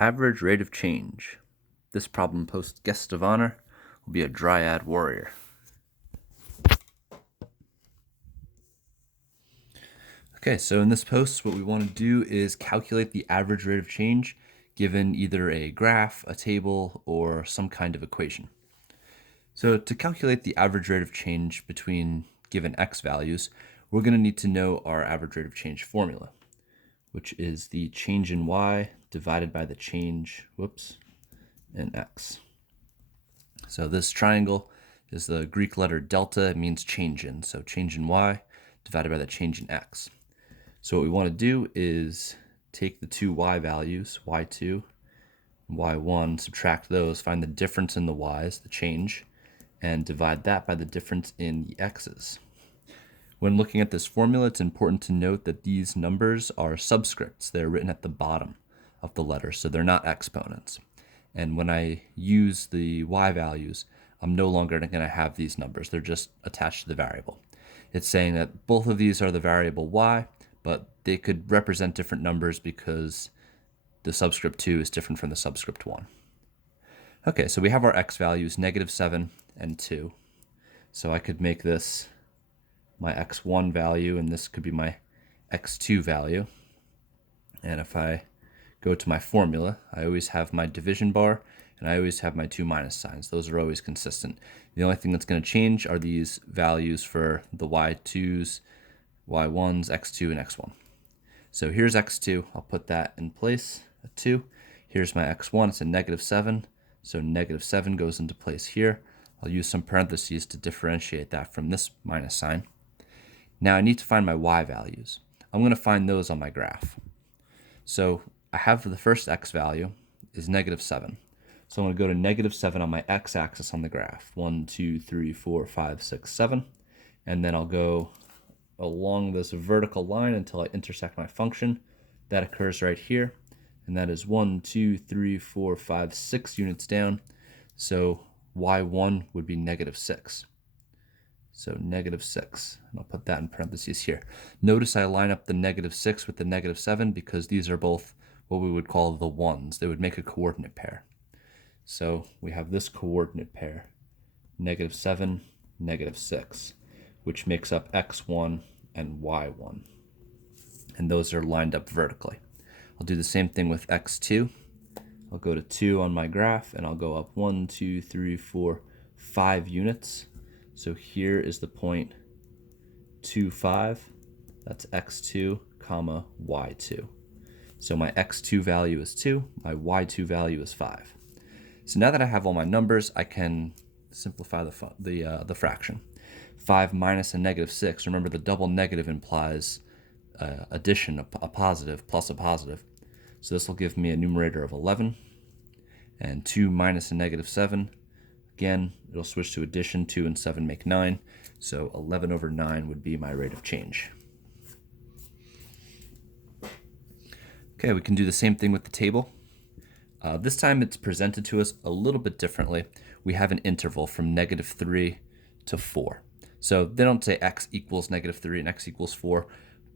Average rate of change. This problem post guest of honor will be a dryad warrior. Okay, so in this post, what we want to do is calculate the average rate of change given either a graph, a table, or some kind of equation. So to calculate the average rate of change between given x values, we're going to need to know our average rate of change formula, which is the change in y divided by the change, in x. So this triangle is the Greek letter delta. It means change in. So change in y divided by the change in x. So what we want to do is take the two y values, y2 and y1, subtract those, find the difference in the y's, the change, and divide that by the difference in the x's. When looking at this formula, it's important to note that these numbers are subscripts. They're written at the bottom of the letter, so they're not exponents. And when I use the y values, I'm no longer going to have these numbers. They're just attached to the variable. It's saying that both of these are the variable y, but they could represent different numbers because the subscript 2 is different from the subscript 1. Okay, so we have our x values, -7 and 2. So I could make this my x1 value, and this could be my x2 value. And if I go to my formula, I always have my division bar, and I always have my two minus signs. Those are always consistent. The only thing that's going to change are these values for the y2s, y1s, x2, and x1. So here's x2. I'll put that in place at 2. Here's my x1. It's a -7. So -7 goes into place here. I'll use some parentheses to differentiate that from this minus sign. Now I need to find my y values. I'm going to find those on my graph. So I have the first x value is -7. So I'm going to go to -7 on my x-axis on the graph. 1, 2, 3, 4, 5, 6, 7. And then I'll go along this vertical line until I intersect my function. That occurs right here. And that is 1, 2, 3, 4, 5, 6 units down. So y1 would be -6. So -6, and I'll put that in parentheses here. Notice I line up the -6 with the -7 because these are both what we would call the ones. They would make a coordinate pair. So we have this coordinate pair, -7, -6, which makes up x1 and y1. And those are lined up vertically. I'll do the same thing with x2. I'll go to 2 on my graph, and I'll go up 1, 2, 3, 4, 5 units. So here is the point 2, 5. That's x2, comma, y2. So my x2 value is 2, my y2 value is 5. So now that I have all my numbers, I can simplify the fraction. 5 minus a -6. Remember, the double negative implies addition, a positive plus a positive. So this will give me a numerator of 11. And 2 minus a -7. Again, it'll switch to addition. 2 and 7 make 9. So 11 over 9 would be my rate of change. Okay, we can do the same thing with the table. This time it's presented to us a little bit differently. We have an interval from -3 to 4. So they don't say x equals -3 and x equals 4,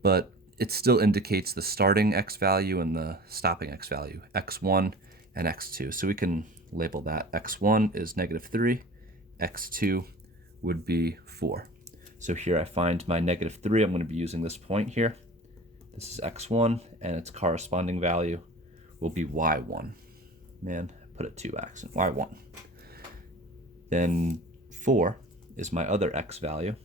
but it still indicates the starting x value and the stopping x value, x1 and x2. So we can label that. x1 is -3, x2 would be 4. So here I find my -3. I'm going to be using this point here. This is x1, and its corresponding value will be y1. Man, I put a 2 accent, y1. Then 4 is my other x value.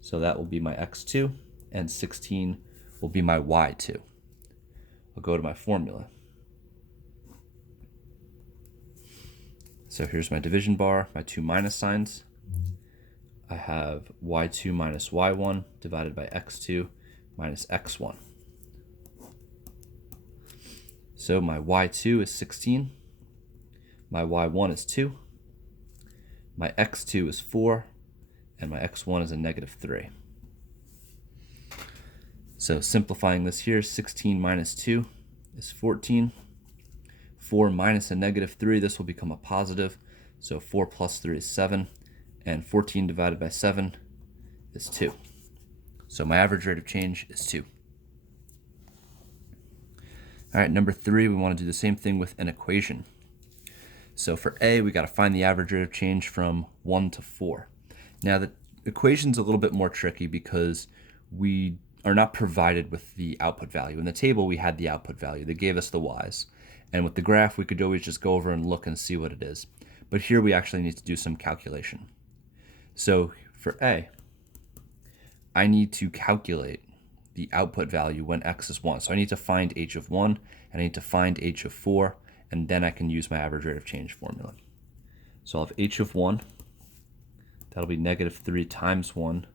So that will be my x2, and 16 will be my y2. I'll go to my formula. So here's my division bar, my two minus signs. I have y2 minus y1 divided by x2 minus x1. So my y2 is 16, my y1 is 2, my x2 is 4, and my x1 is a -3. So simplifying this here, 16 minus 2 is 14. 4 minus a -3, this will become a positive. So 4 plus 3 is 7, and 14 divided by 7 is 2. So my average rate of change is 2. All right, number 3, we want to do the same thing with an equation. So for A, we got to find the average rate of change from 1 to 4. Now the equation's a little bit more tricky because we are not provided with the output value. In the table, we had the output value. They gave us the y's. And with the graph, we could always just go over and look and see what it is. But here we actually need to do some calculation. So for A, I need to calculate the output value when x is 1. So I need to find h of 1, and I need to find h of 4, and then I can use my average rate of change formula. So I'll have h of 1, that'll be negative 3 times 1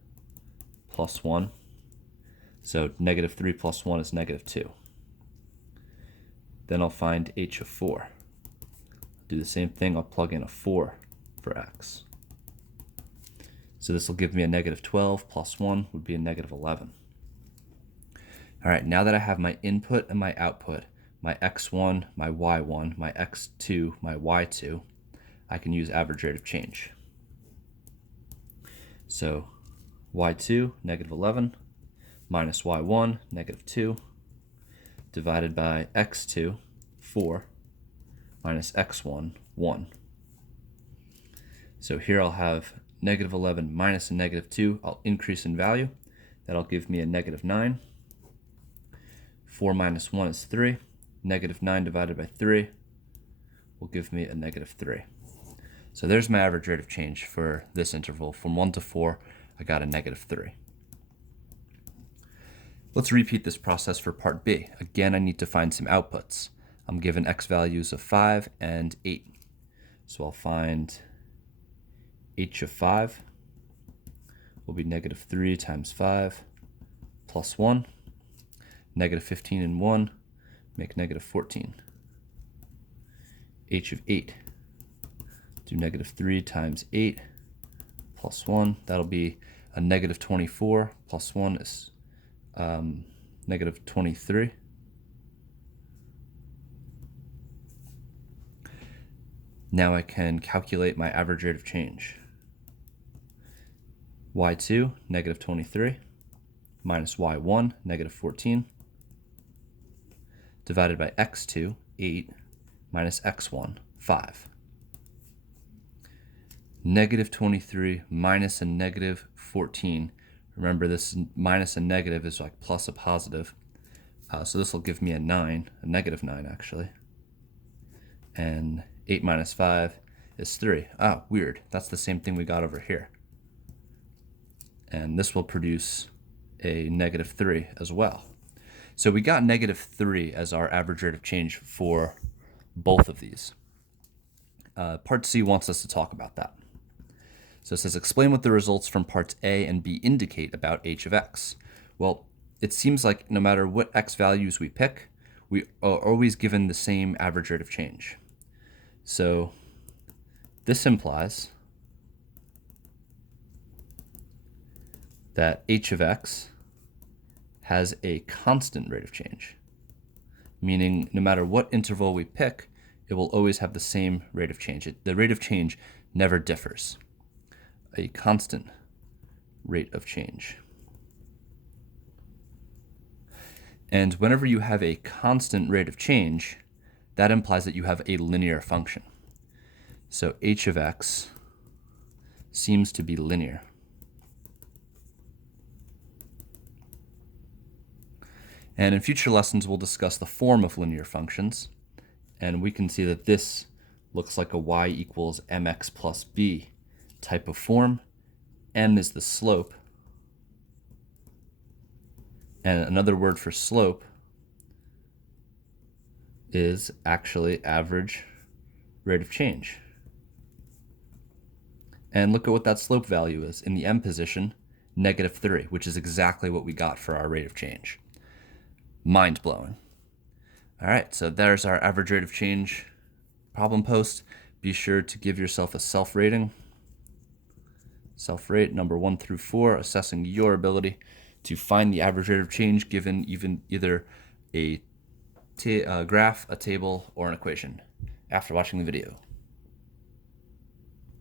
plus 1. So negative 3 plus 1 is negative 2. Then I'll find h of 4. Do the same thing, I'll plug in a 4 for x. So this will give me a negative 12 plus 1 would be a negative 11. All right, now that I have my input and my output, my x1, my y1, my x2, my y2, I can use average rate of change. So y2, negative 11, minus y1, negative 2, divided by x2, 4, minus x1, 1. So here I'll have negative 11 minus a negative 2. I'll increase in value. That'll give me a negative 9. 4 minus 1 is 3. Negative 9 divided by 3 will give me a negative 3. So there's my average rate of change for this interval. From 1 to 4, I got a negative 3. Let's repeat this process for part B. Again, I need to find some outputs. I'm given x values of 5 and 8. So I'll find h of 5 will be negative 3 times 5 plus 1. Negative 15 and 1 make negative 14. H of 8, do negative 3 times 8 plus 1. That'll be a negative 24 plus 1 is negative 23. Now I can calculate my average rate of change. y2, negative 23, minus y1, negative 14, divided by x2, 8, minus x1, 5. Negative 23 minus a negative 14. Remember, this minus a negative is like plus a positive. So this will give me a 9, a negative 9 actually. And 8 minus 5 is 3. Ah, weird. That's the same thing we got over here. And this will produce a negative 3 as well. So we got negative 3 as our average rate of change for both of these. Part C wants us to talk about that. So it says, explain what the results from parts A and B indicate about h of x. Well, it seems like no matter what x values we pick, we are always given the same average rate of change. So this implies that h of x has a constant rate of change, meaning no matter what interval we pick, it will always have the same rate of change. The rate of change never differs. A constant rate of change. And whenever you have a constant rate of change, that implies that you have a linear function. So h of x seems to be linear. And in future lessons, we'll discuss the form of linear functions. And we can see that this looks like a y equals mx plus b type of form. M is the slope. And another word for slope is actually average rate of change. And look at what that slope value is. In the m position, negative 3, which is exactly what we got for our rate of change. Mind-blowing. All right, so there's our average rate of change problem post. Be sure to give yourself a self-rating. Self-rate number 1 through 4, assessing your ability to find the average rate of change given either a graph, a table, or an equation after watching the video.